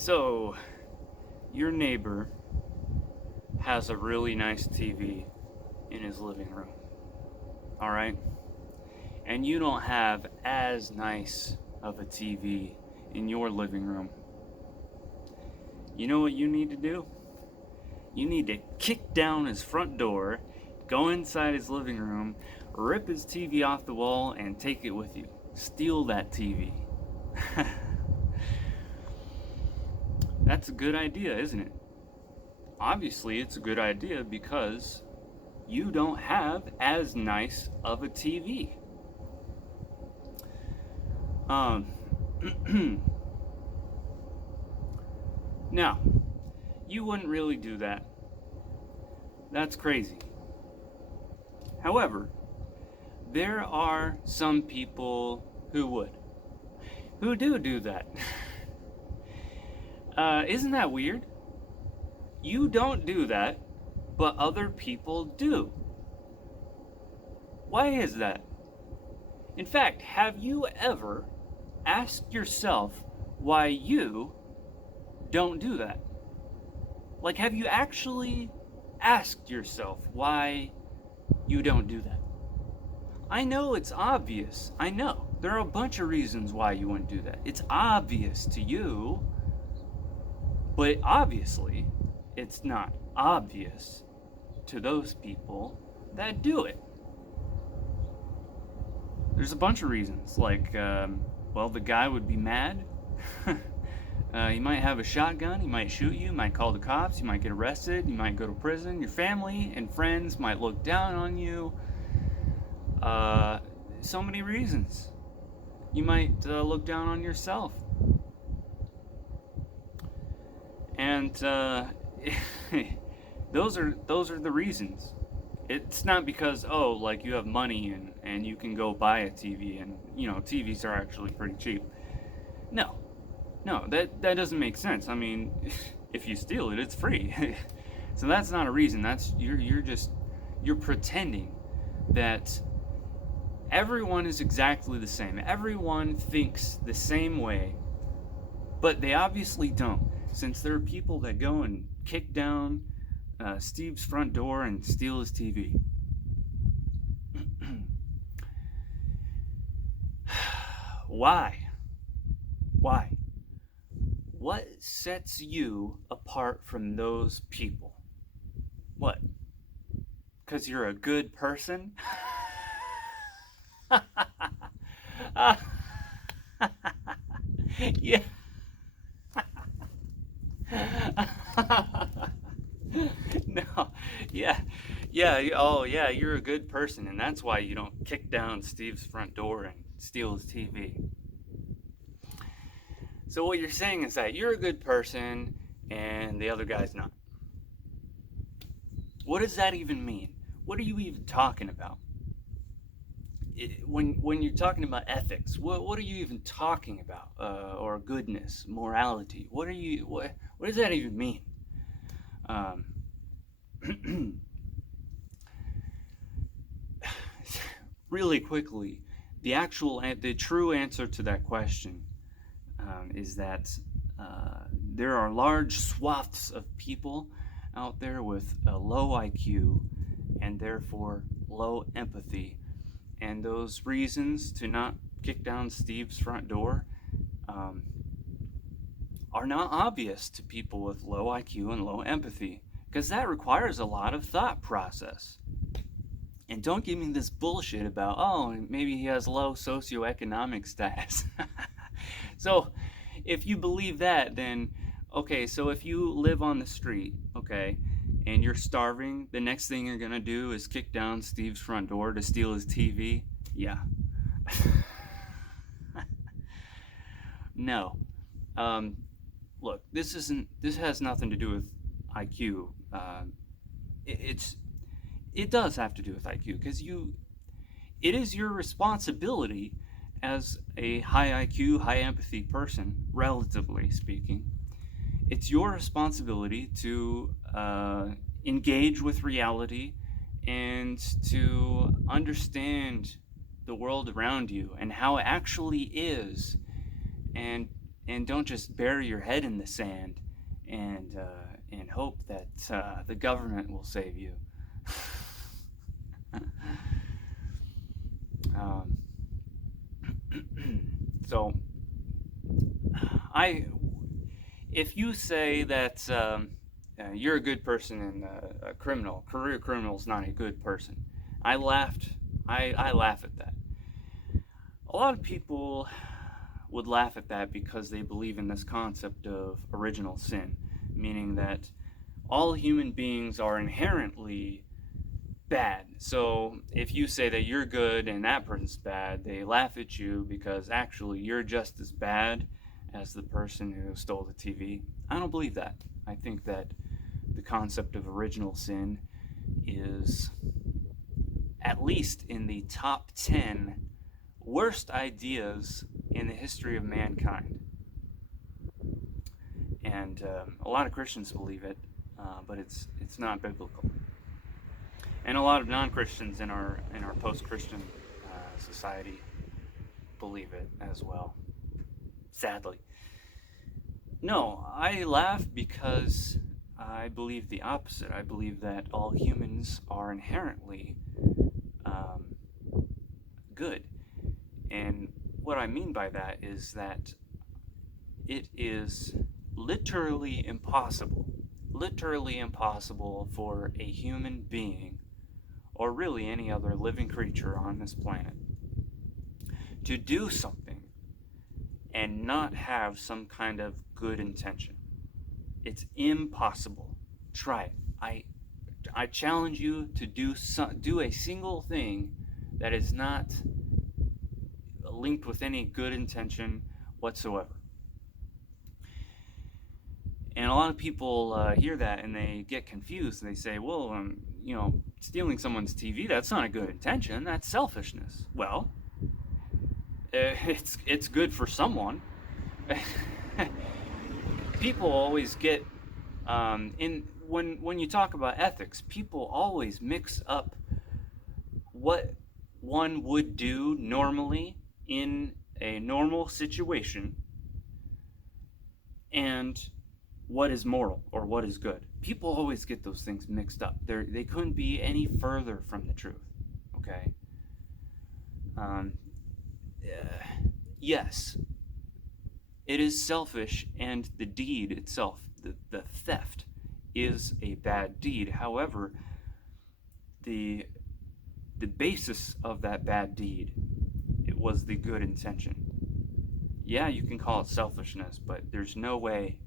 So, your neighbor has a really nice TV in his living room, all right? And you don't have as nice of a TV in your living room. You know what you need to do? You need to kick down his front door, go inside his living room, rip his TV off the wall, and take it with you. Steal that TV. That's a good idea, isn't it? Obviously, it's a good idea because you don't have as nice of a TV. Um, Now, you wouldn't really do that. That's crazy. However, there are some people who would, who do that. Isn't that weird? You don't do that, but other people do. Why is that? In fact, have you ever asked yourself why you don't do that? Like, have you actually asked yourself why you don't do that? I know it's obvious. I know. There are a bunch of reasons why you wouldn't do that. It's obvious to you, but obviously, it's not obvious to those people that do it. There's a bunch of reasons. Like, well, the guy would be mad. He might have a shotgun. He might shoot you. Might call the cops. You might get arrested. You might go to prison. Your family and friends might look down on you. So many reasons. You might look down on yourself. And those are the reasons. It's not because, oh, like you have money and you can go buy a TV, and TVs are actually pretty cheap. No, that doesn't make sense. I mean, if you steal it, it's free. So that's not a reason. That's you're pretending that everyone is exactly the same. Everyone thinks the same way, but they obviously don't. Since there are people that go and kick down Steve's front door and steal his TV. Why? Why? What sets you apart from those people? What? Because you're a good person? Yeah. No. Yeah. Yeah. Oh, yeah. You're a good person, and that's why you don't kick down Steve's front door and steal his TV. So what you're saying is that you're a good person, and the other guy's not. What does that even mean? What are you even talking about? When you're talking about ethics, what are you even talking about? Or goodness, morality? What does that even mean? Um, really quickly, the true answer to that question is that there are large swaths of people out there with a low IQ and therefore low empathy, and those reasons to not kick down Steve's front door um, are not obvious to people with low IQ and low empathy, because that requires a lot of thought process. And don't give me this bullshit about, oh, maybe he has low socioeconomic status. So, if you believe that, then, okay, so if you live on the street, okay, and you're starving, the next thing you're gonna do is kick down Steve's front door to steal his TV? Yeah. No. Um, Look, this has nothing to do with IQ. It's it does have to do with IQ, because it is your responsibility as a high IQ, high empathy person, relatively speaking. It's your responsibility to engage with reality and to understand the world around you and how it actually is, and and don't just bury your head in the sand and hope that the government will save you. um, so I if you say that you're a good person and a criminal, career criminal is not a good person, I laughed. I laugh at that. A lot of people would laugh at that because they believe in this concept of original sin, meaning that all human beings are inherently bad. So if you say that you're good and that person's bad, they laugh at you because actually you're just as bad as the person who stole the TV. I don't believe that. I think that the concept of original sin is at least in the top 10 worst ideas in the history of mankind. And a lot of Christians believe it, but it's not biblical. And a lot of non-Christians in our post-Christian society believe it as well. Sadly. No, I laugh because I believe the opposite. I believe that all humans are inherently good. And what I mean by that is that it is literally impossible for a human being, or really any other living creature on this planet, to do something and not have some kind of good intention. It's impossible. Try it. I challenge you to do a single thing that is not linked with any good intention whatsoever. And a lot of people hear that and they get confused. They say, well, stealing someone's TV, that's not a good intention. That's selfishness. Well, it's good for someone. People always get when you talk about ethics, people always mix up what one would do normally in a normal situation and what is moral or what is good. People always get those things mixed up. They couldn't be any further from the truth. Okay. Yes, it is selfish, and the deed itself, the theft, is a bad deed. However, the basis of that bad deed, it was the good intention. Yeah, you can call it selfishness, but there's no way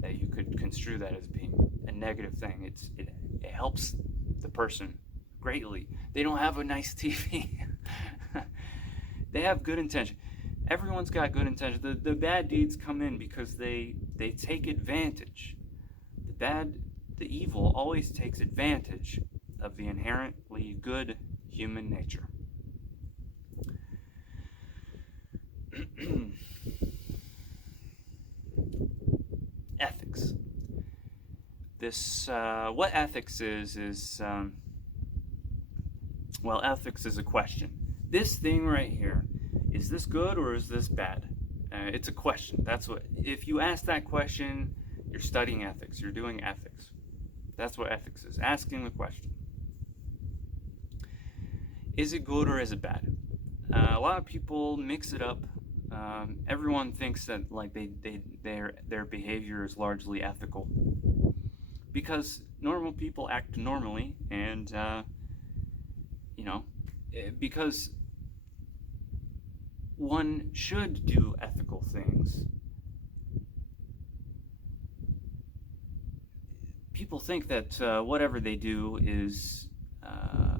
that you could construe that as being a negative thing. It helps the person greatly. They don't have a nice TV. They have good intention. Everyone's got good intention. The bad deeds come in because they take advantage. The evil always takes advantage of the inherently good human nature. Ethics. What ethics is well, ethics is a question. This thing right here, is this good or is this bad? It's a question. That's what. If you ask that question, you're studying ethics. You're doing ethics. That's what ethics is. Asking the question. Is it good or is it bad? A lot of people mix it up. Everyone thinks that like their behavior is largely ethical because normal people act normally, and because one should do ethical things. People think that whatever they do is,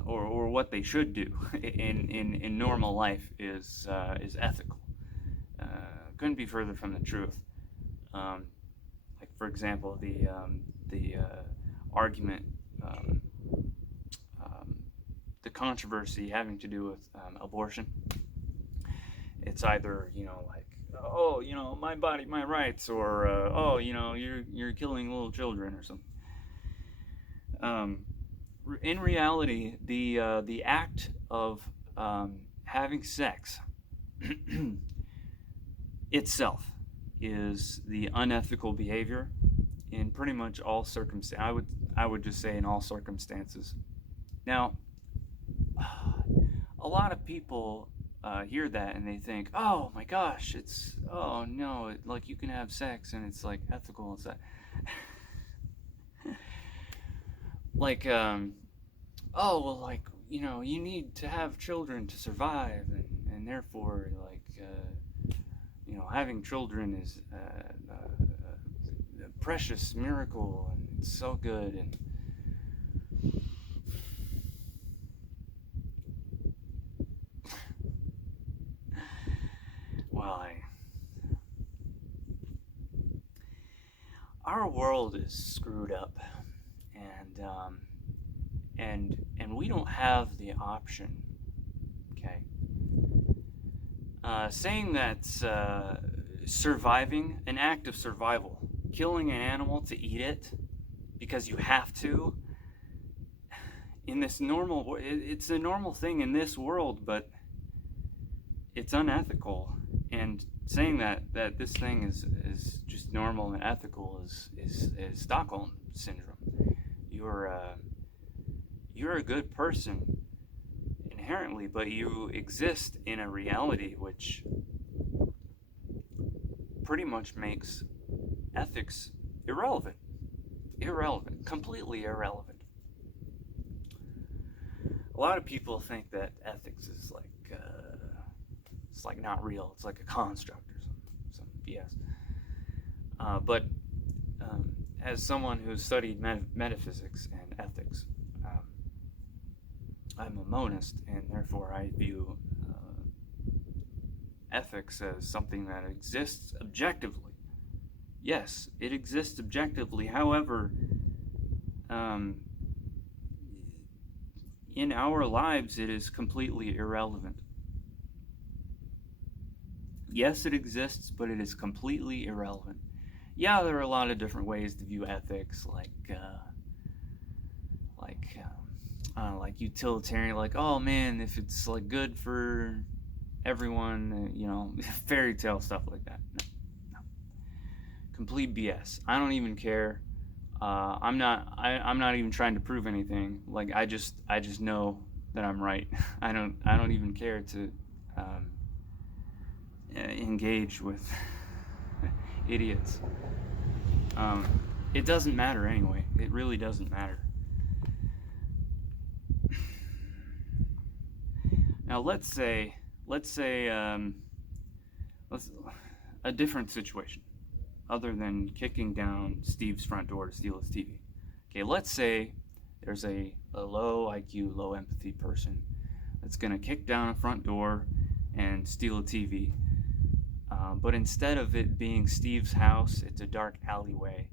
or what they should do in normal life is ethical. Couldn't be further from the truth. Like for example, the argument, the controversy having to do with abortion. It's either my body, my rights, or you're killing little children or something. In reality, the act of having sex itself is the unethical behavior in pretty much all circumstances. I would just say in all circumstances. Now, a lot of people hear that and they think, "Oh my gosh, oh no, like you can have sex and it's like ethical and stuff." Like, oh well, like you need to have children to survive, and therefore, like, having children is a precious miracle, and it's so good, and well, our world is screwed up, and and we don't have the option. Okay, saying that surviving, an act of survival, killing an animal to eat it because you have to, in this normal, it's a normal thing in this world, but it's unethical. And saying that this thing is just normal and ethical is Stockholm syndrome. You're a good person inherently, but you exist in a reality which pretty much makes ethics irrelevant, completely irrelevant. A lot of people think that ethics is like it's like not real. It's like a construct or some BS. But as someone who's studied metaphysics and ethics, I'm a monist, and therefore I view ethics as something that exists objectively. Yes, it exists objectively. However, in our lives, it is completely irrelevant. Yes, it exists, but it is completely irrelevant. Yeah, there are a lot of different ways to view ethics, like utilitarian, like, oh man, if it's like good for everyone, fairy tale stuff like that. No. Complete BS. I don't even care. I'm not even trying to prove anything. Like I just know that I'm right. I don't even care to engage with idiots. It doesn't matter anyway. It really doesn't matter. Now let's say a different situation other than kicking down Steve's front door to steal his TV. Okay, let's say there's a low IQ, low empathy person that's gonna kick down a front door and steal a TV. But instead of it being Steve's house, it's a dark alleyway.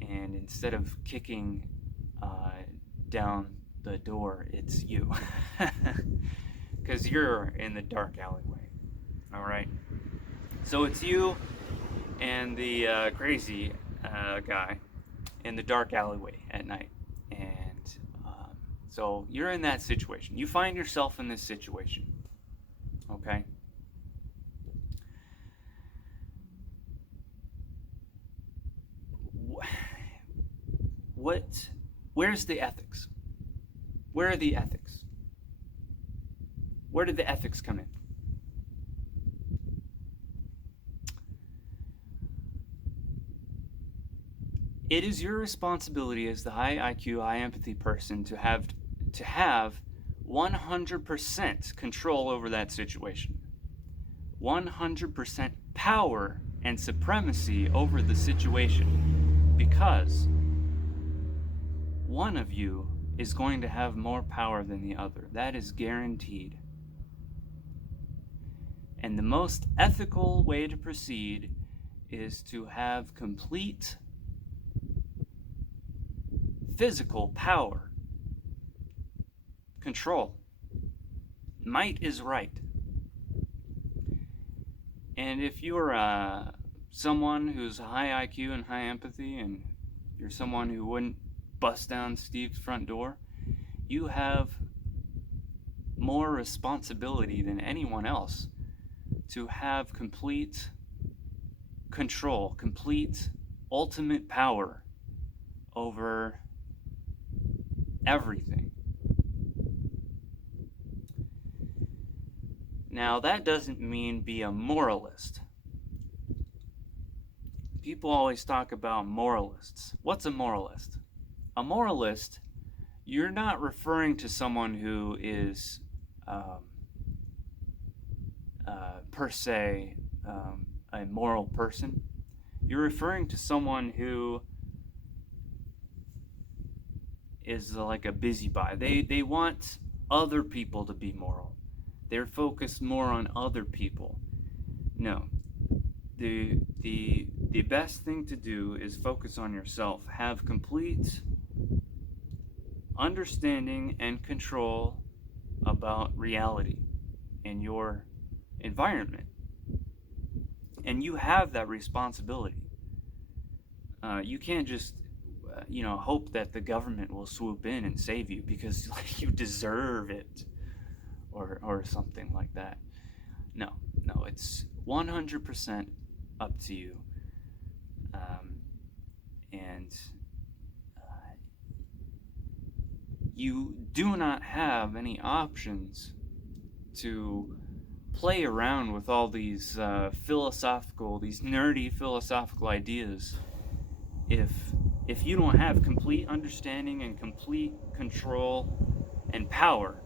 And instead of kicking down the door, it's you. Because you're in the dark alleyway. All right? So it's you and the crazy guy in the dark alleyway at night. And so you're in that situation. You find yourself in this situation. Okay? Where's the ethics? Where are the ethics? Where did the ethics come in? It is your responsibility as the high IQ, high empathy person to have 100% control over that situation. 100% power and supremacy over the situation, because one of you is going to have more power than the other. That is guaranteed. And the most ethical way to proceed is to have complete physical power, control. Might is right. And if you're someone who's high IQ and high empathy, and you're someone who wouldn't bust down Steve's front door, you have more responsibility than anyone else to have complete control, complete, ultimate power over everything. Now, that doesn't mean be a moralist. People always talk about moralists. What's a moralist? A moralist, you're not referring to someone who is per se a moral person. You're referring to someone who is like a busybody. They want other people to be moral. They're focused more on other people. No. The best thing to do is focus on yourself. Have complete understanding and control about reality and your environment. And you have that responsibility. You can't just hope that the government will swoop in and save you because you deserve it or something like that. No, it's 100% up to you. And you do not have any options to play around with all these nerdy philosophical ideas if you don't have complete understanding and complete control and power.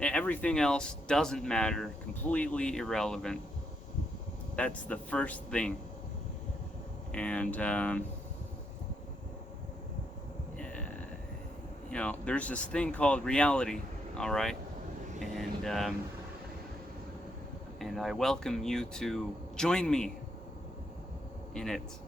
And everything else doesn't matter, completely irrelevant. That's the first thing. And there's this thing called reality, all right? And I welcome you to join me in it.